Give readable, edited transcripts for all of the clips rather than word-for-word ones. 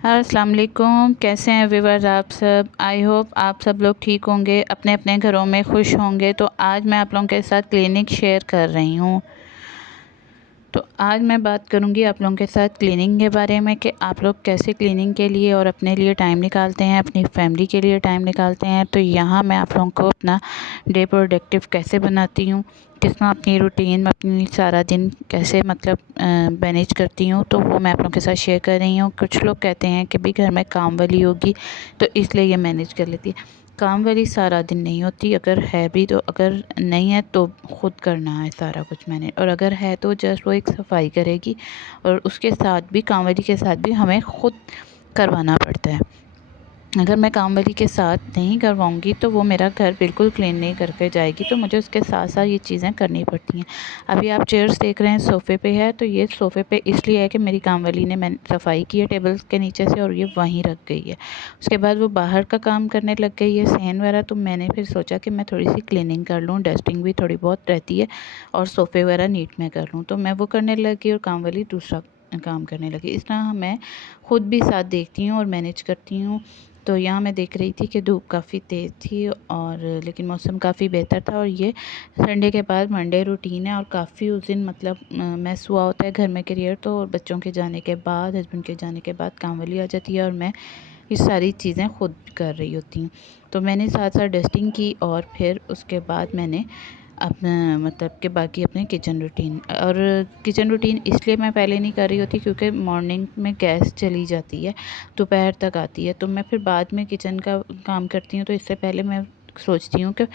हाँ, अस्सलाम वालेकुम। कैसे हैं व्यूअर्स आप सब। आई होप आप सब लोग ठीक होंगे, अपने अपने घरों में खुश होंगे। तो आज मैं आप लोगों के साथ क्लिनिक शेयर कर रही हूँ। तो आज मैं बात करूँगी आप लोगों के साथ क्लीनिंग के बारे में कि आप लोग कैसे क्लीनिंग के लिए और अपने लिए टाइम निकालते हैं, अपनी फैमिली के लिए टाइम निकालते हैं। तो यहाँ मैं आप लोगों को अपना डे प्रोडक्टिव कैसे बनाती हूँ, किस तरह अपनी रूटीन में अपनी सारा दिन कैसे मतलब मैनेज करती हूँ, तो वो मैं आप लोगों के साथ शेयर कर रही हूँ। कुछ लोग कहते हैं कि भाई घर में काम वाली होगी तो इसलिए ये मैनेज कर लेती है। काम वाली सारा दिन नहीं होती, अगर है भी तो, अगर नहीं है तो ख़ुद करना है सारा कुछ मैंने, और अगर है तो जस्ट वो एक सफाई करेगी और उसके साथ भी काम वाली के साथ भी हमें ख़ुद करवाना पड़ता है। अगर मैं काम वाली के साथ नहीं करवाऊँगी तो वो मेरा घर बिल्कुल क्लीन नहीं करके जाएगी, तो मुझे उसके साथ साथ ये चीज़ें करनी पड़ती हैं। अभी आप चेयर्स देख रहे हैं सोफ़े पे है, तो ये सोफ़े पे इसलिए है कि मेरी काम वाली ने मैंने सफाई की है टेबल के नीचे से और ये वहीं रख गई है। उसके बाद वो बाहर का काम करने लग गई है सहन वगैरह, तो मैंने फिर सोचा कि मैं थोड़ी सी क्लीनिंग कर लूँ, डस्टिंग भी थोड़ी बहुत रहती है और सोफ़े वगैरह नीट में कर लूँ। तो मैं वो करने लगी और काम वाली दूसरा काम करने लगी। इस तरह मैं ख़ुद भी साथ देखती हूँ और मैनेज करती हूँ। तो यहाँ मैं देख रही थी कि धूप काफ़ी तेज़ थी और लेकिन मौसम काफ़ी बेहतर था, और ये संडे के बाद मंडे रूटीन है और काफ़ी उस दिन मतलब मैस हुआ होता है घर में करियर। तो बच्चों के जाने के बाद, हस्बैंड के जाने के बाद काम वाली आ जाती है और मैं ये सारी चीज़ें ख़ुद कर रही होती हूँ। तो मैंने साथ साथ डस्टिंग की और फिर उसके बाद मैंने अपना मतलब कि बाकी अपने किचन रूटीन, और किचन रूटीन इसलिए मैं पहले नहीं कर रही होती क्योंकि मॉर्निंग में गैस चली जाती है, दोपहर तक आती है, तो मैं फिर बाद में किचन का काम करती हूँ। तो इससे पहले मैं सोचती हूँ कि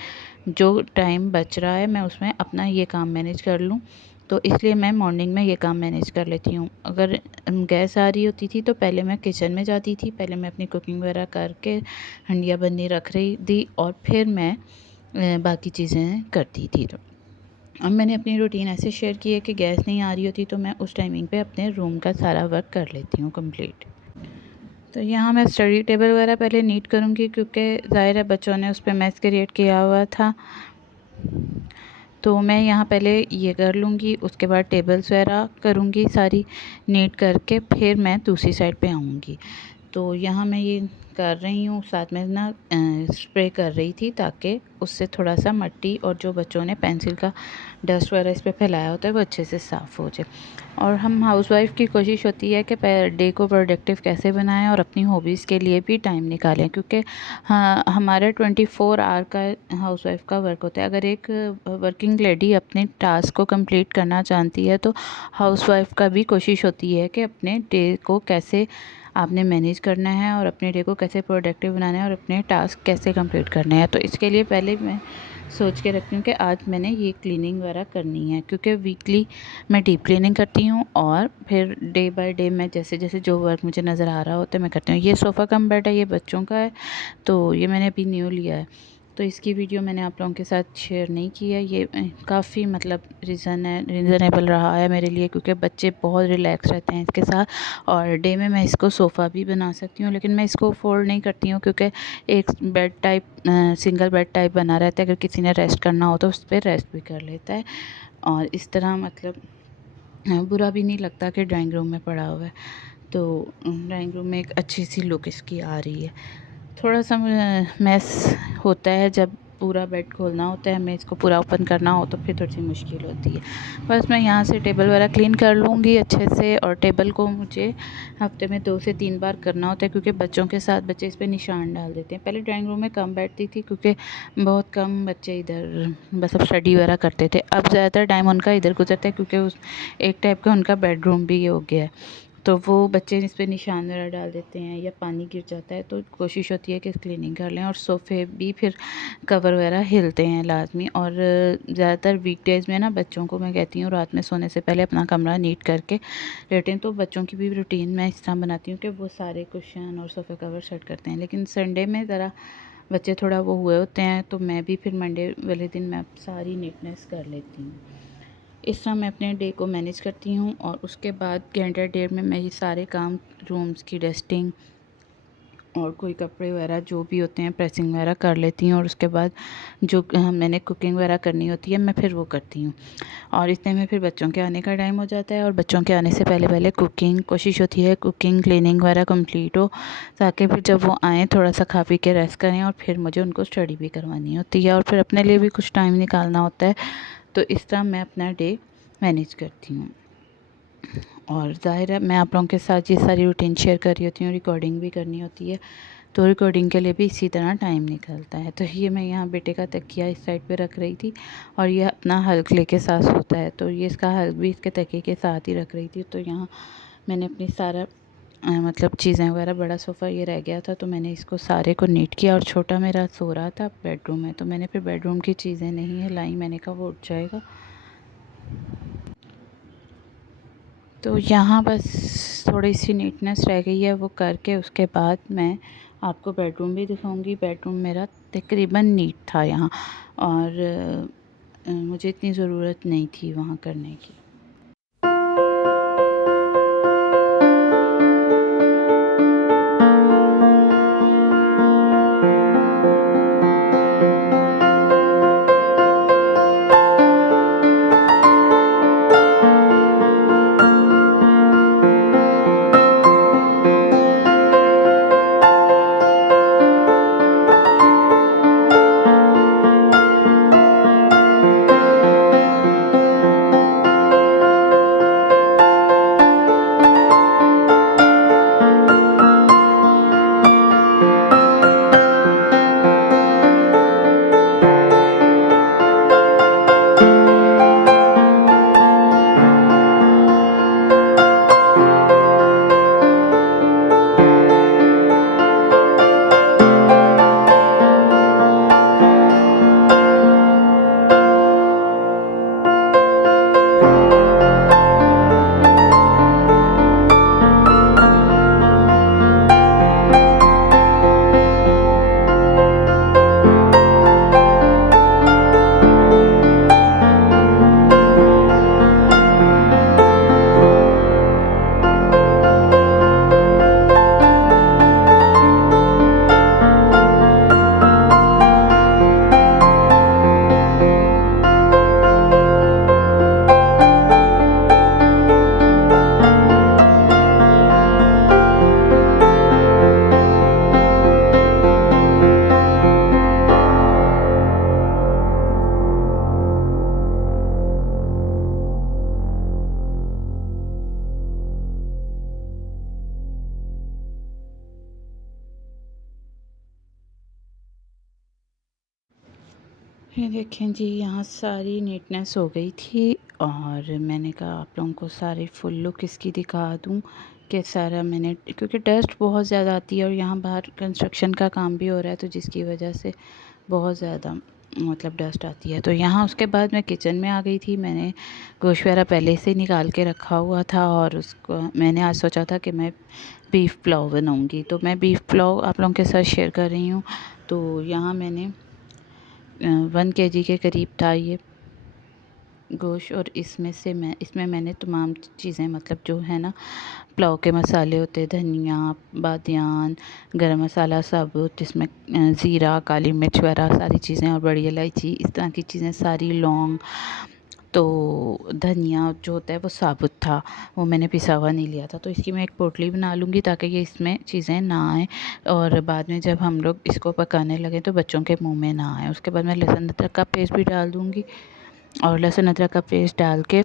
जो टाइम बच रहा है मैं उसमें अपना ये काम मैनेज कर लूँ, तो इसलिए मैं मॉर्निंग में ये काम मैनेज कर लेती हूँ। अगर गैस आ रही होती थी तो पहले मैं किचन में जाती थी, पहले मैं अपनी कुकिंग वगैरह करके हंडिया बन्नी रख रही थी और फिर मैं बाकी चीज़ें करती थी। तो अब मैंने अपनी रूटीन ऐसे शेयर की है कि गैस नहीं आ रही होती तो मैं उस टाइमिंग पे अपने रूम का सारा वर्क कर लेती हूँ कंप्लीट। तो यहाँ मैं स्टडी टेबल वगैरह पहले नीट करूँगी क्योंकि ज़ाहिर है बच्चों ने उस पर मैस क्रिएट किया हुआ था, तो मैं यहाँ पहले ये कर लूँगी। उसके बाद टेबल्स वगैरह करूँगी सारी नीट करके, फिर मैं दूसरी साइड पे आऊँगी। तो यहाँ मैं ये कर रही हूँ, साथ में ना स्प्रे कर रही थी ताकि उससे थोड़ा सा मिट्टी और जो बच्चों ने पेंसिल का डस्ट वगैरह इस पे फैलाया होता है वो अच्छे से साफ़ हो जाए। और हम हाउसवाइफ़ की कोशिश होती है कि डे को प्रोडक्टिव कैसे बनाएं और अपनी हॉबीज़ के लिए भी टाइम निकालें, क्योंकि हाँ हमारे 24 आवर का हाउसवाइफ़ का वर्क होता है। अगर एक वर्किंग लेडी अपने टास्क को कंप्लीट करना चाहती है तो हाउसवाइफ़ का भी कोशिश होती है कि अपने डे को कैसे आपने मैनेज करना है और अपने डे को कैसे प्रोडक्टिव बनाना है और अपने टास्क कैसे कंप्लीट करने हैं। तो इसके लिए पहले मैं सोच के रखती हूँ कि आज मैंने ये क्लीनिंग वगैरह करनी है, क्योंकि वीकली मैं डीप क्लीनिंग करती हूँ और फिर डे बाय डे मैं जैसे जैसे जो वर्क मुझे नज़र आ रहा होता है मैं करती हूँ। ये सोफ़ा कम बेड है, ये बच्चों का है, तो ये मैंने अभी न्यू लिया है, तो इसकी वीडियो मैंने आप लोगों के साथ शेयर नहीं की है। ये काफ़ी मतलब रीज़नेबल रहा है मेरे लिए, क्योंकि बच्चे बहुत रिलैक्स रहते हैं इसके साथ, और डे में मैं इसको सोफ़ा भी बना सकती हूँ, लेकिन मैं इसको फोल्ड नहीं करती हूँ क्योंकि एक bed type single bed type बना रहता है। अगर किसी ने रेस्ट करना हो तो उस पर रेस्ट भी कर लेता है, और इस तरह मतलब बुरा भी नहीं लगता कि ड्राइंग रूम में पड़ा हुआ है। तो ड्राइंग रूम में एक अच्छी सी लुक इसकी आ रही है। थोड़ा सा मैस होता है जब पूरा बेड खोलना होता है, हमें इसको पूरा ओपन करना हो तो फिर थोड़ी सी मुश्किल होती है। बस मैं यहाँ से टेबल वगैरह क्लीन कर लूँगी अच्छे से, और टेबल को मुझे हफ्ते में 2 से 3 बार करना होता है क्योंकि बच्चों के साथ बच्चे इस पे निशान डाल देते हैं। पहले ड्राइंग रूम में कम बैठती थी क्योंकि बहुत कम बच्चे इधर बस अब स्टडी वगैरह करते थे। अब ज़्यादातर टाइम उनका इधर गुजरता है क्योंकि उस एक टाइप का उनका बेडरूम भी ये हो गया है, तो वो बच्चे इस पे निशान वगैरह डाल देते हैं या पानी गिर जाता है, तो कोशिश होती है कि क्लीनिंग कर लें। और सोफ़े भी फिर कवर वगैरह हिलते हैं लाजमी, और ज़्यादातर वीकडेज़ में ना बच्चों को मैं कहती हूँ रात में सोने से पहले अपना कमरा नीट करके लेटें। तो बच्चों की भी रूटीन मैं इस तरह बनाती हूँ कि वो सारे कुशन और सोफ़े कवर सेट करते हैं, लेकिन संडे में ज़रा बच्चे थोड़ा वो हुए होते हैं, तो मैं भी फिर मंडे वाले दिन मैं सारी नीटनेस कर लेती हूँ। इस तरह मैं अपने डे को मैनेज करती हूँ, और उसके बाद घंटा डेढ़ में मैं ये सारे काम, रूम्स की डस्टिंग और कोई कपड़े वगैरह जो भी होते हैं प्रेसिंग वगैरह कर लेती हूँ। और उसके बाद जो मैंने कुकिंग वगैरह करनी होती है मैं फिर वो करती हूँ। और इतने में फिर बच्चों के आने का टाइम हो जाता है, और बच्चों के आने से पहले पहले कुकिंग कोशिश होती है कुकिंग क्लीनिंग वगैरह कंप्लीट हो, ताकि फिर जब वो आएँ थोड़ा सा खा पी के रेस्ट करें, और फिर मुझे उनको स्टडी भी करवानी होती है और फिर अपने लिए भी कुछ टाइम निकालना होता है। तो इस तरह मैं अपना डे मैनेज करती हूँ। और ज़ाहिर है मैं आप लोगों के साथ ये सारी रूटीन शेयर कर रही होती हूँ, रिकॉर्डिंग भी करनी होती है, तो रिकॉर्डिंग के लिए भी इसी तरह टाइम निकलता है। तो ये मैं यहाँ बेटे का तकिया इस साइड पे रख रही थी, और ये अपना हल्क लेके साथ सोता है, तो ये इसका हल्क भी इसके तकिए के साथ ही रख रही थी। तो यहाँ मैंने अपनी सारा मतलब चीज़ें वगैरह, बड़ा सोफ़ा ये रह गया था तो मैंने इसको सारे को नीट किया, और छोटा मेरा सो रहा था बेडरूम में, तो मैंने फिर बेडरूम की चीज़ें नहीं हिलाई, मैंने कहा वो उठ जाएगा। तो यहाँ बस थोड़ी सी नीटनेस रह गई है, वो करके उसके बाद मैं आपको बेडरूम भी दिखाऊंगी। बेडरूम मेरा तकरीबन नीट था यहाँ, और मुझे इतनी ज़रूरत नहीं थी वहाँ करने की। ये देखें जी, यहाँ सारी नीटनेस हो गई थी, और मैंने कहा आप लोगों को सारी फुल लुक इसकी दिखा दूँ कि सारा मैंने, क्योंकि डस्ट बहुत ज़्यादा आती है और यहाँ बाहर कंस्ट्रक्शन का काम भी हो रहा है, तो जिसकी वजह से बहुत ज़्यादा मतलब डस्ट आती है। तो यहाँ उसके बाद मैं किचन में आ गई थी। मैंने गोश्त वगैरह पहले से निकाल के रखा हुआ था, और उसको मैंने आज सोचा था कि मैं बीफ़ पुलाव बनाऊँगी, तो मैं बीफ़ पुलाव आप लोगों के साथ शेयर कर रही हूँ। तो यहाँ मैंने 1 केजी के करीब था ये गोश्त, और इसमें मैंने तमाम चीज़ें, मतलब जो है ना पुलाव के मसाले होते, धनिया, बादियान, गरम मसाला साबुत, इसमें ज़ीरा, काली मिर्च वगैरह सारी चीज़ें, और बड़ी इलायची, इस तरह की चीज़ें सारी, लौंग, तो धनिया जो होता है वो साबुत था, वो मैंने पिसा हुआ नहीं लिया था। तो इसकी मैं एक पोटली बना लूँगी ताकि ये इसमें चीज़ें ना आएँ, और बाद में जब हम लोग इसको पकाने लगें तो बच्चों के मुंह में ना आए। उसके बाद मैं लहसुन अदरक का पेस्ट भी डाल दूँगी, और लहसुन अदरक का पेस्ट डाल के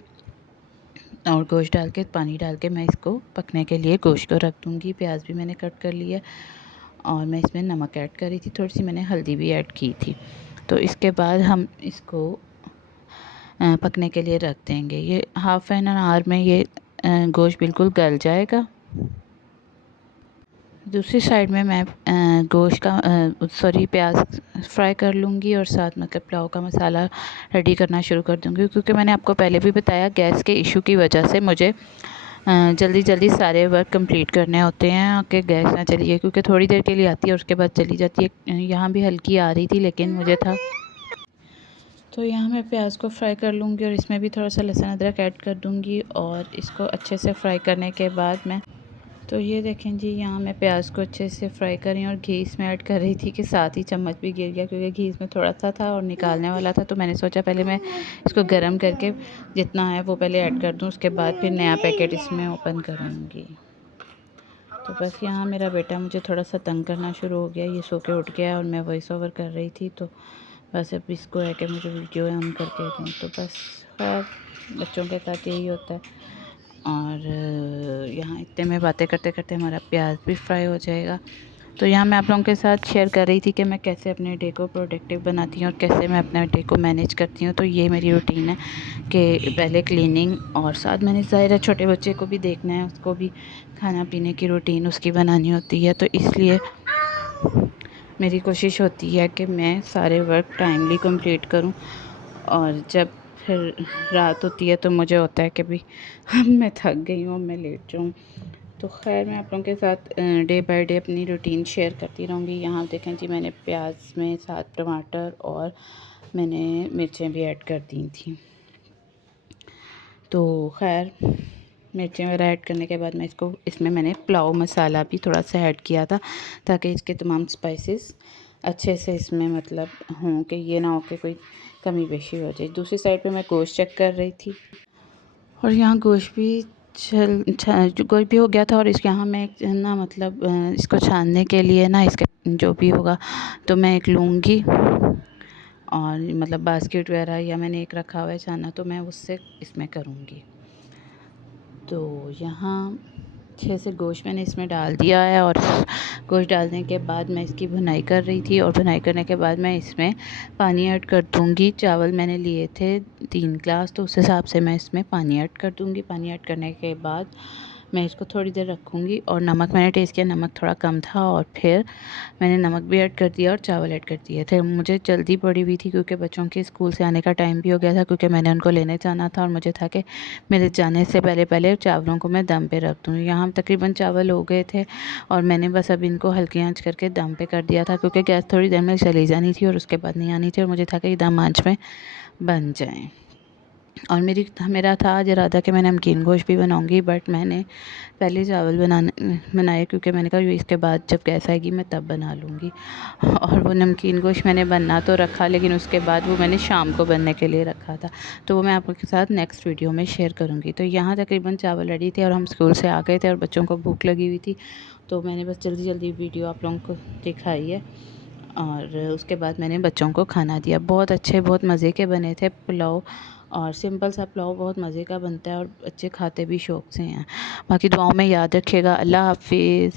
और गोश्त डाल के पानी डाल के मैं इसको पकने के लिए गोश्त को रख दूँगी। प्याज भी मैंने कट कर लिया, और मैं इसमें नमक ऐड करी थी, थोड़ी सी मैंने हल्दी भी ऐड की थी। तो इसके बाद हम इसको पकने के लिए रख देंगे। ये हाफ़ एन आवर में ये गोश्त बिल्कुल गल जाएगा। दूसरी साइड में मैं गोश्त का प्याज फ्राई कर लूँगी, और साथ मतलब पुलाव का मसाला रेडी करना शुरू कर दूँगी, क्योंकि मैंने आपको पहले भी बताया गैस के इशू की वजह से मुझे जल्दी जल्दी सारे वर्क कंप्लीट करने होते हैं कि गैस ना चली, क्योंकि थोड़ी देर के लिए आती है और उसके बाद चली जाती है। यहाँ भी हल्की आ रही थी, लेकिन मुझे था, तो यहाँ मैं प्याज को फ्राई कर लूँगी, और इसमें भी थोड़ा सा लहसुन अदरक ऐड कर दूँगी, और इसको अच्छे से फ्राई करने के बाद मैं तो ये देखें जी, यहाँ मैं प्याज को अच्छे से फ्राई कर रही हूँ और घी इसमें ऐड कर रही थी कि साथ ही चम्मच भी गिर गया, क्योंकि घी इसमें थोड़ा सा था और निकालने वाला था। तो मैंने सोचा पहले मैं इसको गर्म करके जितना है वो पहले ऐड कर दूँ, उसके बाद फिर नया पैकेट इसमें ओपन करूँगी। तो बस यहाँ मेरा बेटा मुझे थोड़ा सा तंग करना शुरू हो गया, ये सो के उठ गया और मैं वॉइस ओवर कर रही थी। तो बस अब इसको है कि मुझे वीडियो ऑन करके दूँ। तो बस खैर बच्चों के साथ यही होता है। और यहाँ इतने में बातें करते करते हमारा प्याज भी फ्राई हो जाएगा। तो यहाँ मैं आप लोगों के साथ शेयर कर रही थी कि मैं कैसे अपने डे को प्रोडक्टिव बनाती हूँ और कैसे मैं अपने डे को मैनेज करती हूँ। तो ये मेरी रूटीन है कि पहले क्लीनिंग, और साथ मैंने ज़ाहिर है छोटे बच्चे को भी देखना है, उसको भी खाना पीने की रूटीन उसकी बनानी होती है। तो इसलिए मेरी कोशिश होती है कि मैं सारे वर्क टाइमली कंप्लीट करूं। और जब फिर रात होती है तो मुझे होता है कि भाई अब मैं थक गई हूँ, मैं लेट जाऊँ। तो खैर मैं आप लोगों के साथ डे बाय डे अपनी रूटीन शेयर करती रहूँगी। यहाँ देखें जी, मैंने प्याज में साथ टमाटर और मैंने मिर्चें भी ऐड कर दी थी। तो खैर मिर्चें वगैरह ऐड करने के बाद मैं इसमें मैंने पुलाव मसाला भी थोड़ा सा ऐड किया था, ताकि इसके तमाम स्पाइसेस अच्छे से इसमें मतलब हों, कि ये ना हो कि कोई कमी पेशी हो जाए। दूसरी साइड पे मैं गोश्त चेक कर रही थी और यहाँ गोश्त भी गोश्त भी हो गया था। और यहाँ मैं ना मतलब इसको छानने के लिए ना इसके जो भी होगा तो मैं एक लूँगी, और मतलब बास्केट वगैरह या मैंने एक रखा हुआ है छाना, तो मैं उससे इसमें करूँगी। तो यहाँ अच्छे से गोश्त मैंने इसमें डाल दिया है, और गोश्त डालने के बाद मैं इसकी भुनाई कर रही थी, और भुनाई करने के बाद मैं इसमें पानी ऐड कर दूँगी। चावल मैंने लिए थे 3 ग्लास, तो उस हिसाब से मैं इसमें पानी ऐड कर दूँगी। पानी ऐड करने के बाद मैं इसको थोड़ी देर रखूँगी, और नमक मैंने टेस्ट किया, नमक थोड़ा कम था, और फिर मैंने नमक भी ऐड कर दिया और चावल ऐड कर दिए थे। मुझे जल्दी पड़ी हुई थी क्योंकि बच्चों के स्कूल से आने का टाइम भी हो गया था, क्योंकि मैंने उनको लेने जाना था और मुझे था कि मेरे जाने से पहले पहले चावलों को मैं दम पे रख दूँ। यहाँ तकरीबन चावल हो गए थे और मैंने बस अब इनको हल्की आँच करके दम पे कर दिया था, क्योंकि गैस थोड़ी देर में चली जानी थी और उसके बाद नहीं आनी थी, और मुझे था कि दम आँच में बन जाएँ। और मेरा था आज इरादा कि मैं नमकीन गोश्त भी बनाऊंगी, बट मैंने पहले चावल बनाए, क्योंकि मैंने कहा इसके बाद जब गैस आएगी मैं तब बना लूँगी। और वो नमकीन गोश्त मैंने बनना तो रखा, लेकिन उसके बाद वो मैंने शाम को बनने के लिए रखा था। तो वो मैं आपके साथ नेक्स्ट वीडियो में शेयर करूँगी। तो यहाँ तकरीबन चावल रेडी थे और हम स्कूल से आ गए थे और बच्चों को भूख लगी हुई थी, तो मैंने बस जल्दी जल्दी वीडियो आप लोगों को दिखाई है। और उसके बाद मैंने बच्चों को खाना दिया। बहुत अच्छे, बहुत मज़े के बने थे पुलाव, और सिंपल सा पुलाव बहुत मज़े का बनता है और बच्चे खाते भी शौक़ से हैं। बाकी दुआओं में याद रखिएगा। अल्लाह हाफ़िज़।